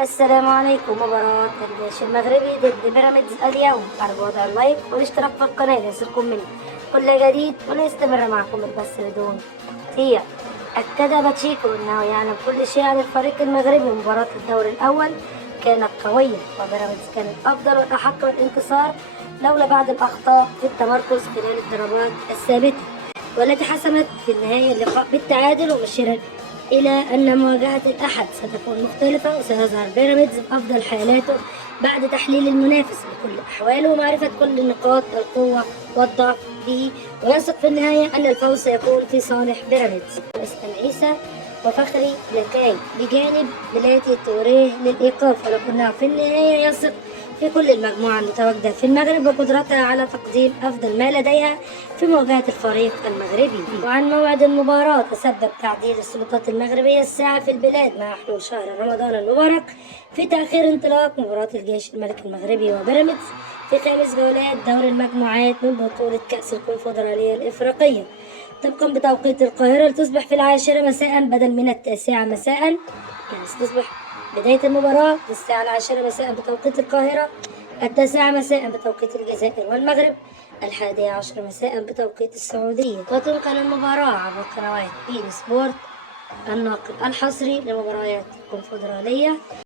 السلام عليكم. مباراة الجيش المغربي ضد بيراميدز اليوم. أرجو وضع اللايك والاشتراك في القناة ليصلكم مني كل جديد وليستمر معكم البث بدون تقطيع. أكد باتشيكو أنه يعلم كل شيء عن الفريق المغربي. مباراة الدور الأول كانت قوية وبيراميدز كانت أفضل والأحق بالانتصار لولا بعض الأخطاء في التمركز خلال الضربات الثابتة، والتي حسمت في النهاية اللقاء بالتعادل، ومشيرا إلى أن مواجهة الأحد ستكون مختلفة وسيظهر بيراميدز بأفضل حالاته بعد تحليل المنافس بكل أحواله ومعرفة كل نقاط القوة والضعف به، ويثق في النهاية أن الفوز سيكون في صالح بيراميدز. إسلام عيسى وفخري لكاي بجانب بلاتي توريه للإيقاف، ولكنه في النهاية يثق في كل المجموعة المتواجدة في المغرب وقدرتها على تقديم أفضل ما لديها في مواجهة الفريق المغربي. وعن موعد المباراة، تسبب تعديل السلطات المغربية الساعة في البلاد مع حلول شهر رمضان المبارك في تأخير انطلاق مباراة الجيش الملكي المغربي وبيراميدز في خامس جولات دور المجموعات من بطولة كأس الكونفدرالية الإفريقية، طبقا بتوقيت القاهرة، لتصبح في 10 مساء بدل من 9 مساء. يعني ستصبح بداية المباراة في الساعة 10 مساء بتوقيت القاهرة، 9 مساء بتوقيت الجزائر والمغرب، 11 مساء بتوقيت السعودية. وتنقل المباراة عبر قنوات بين سبورت، الناقل الحصري لمباريات الكونفدرالية.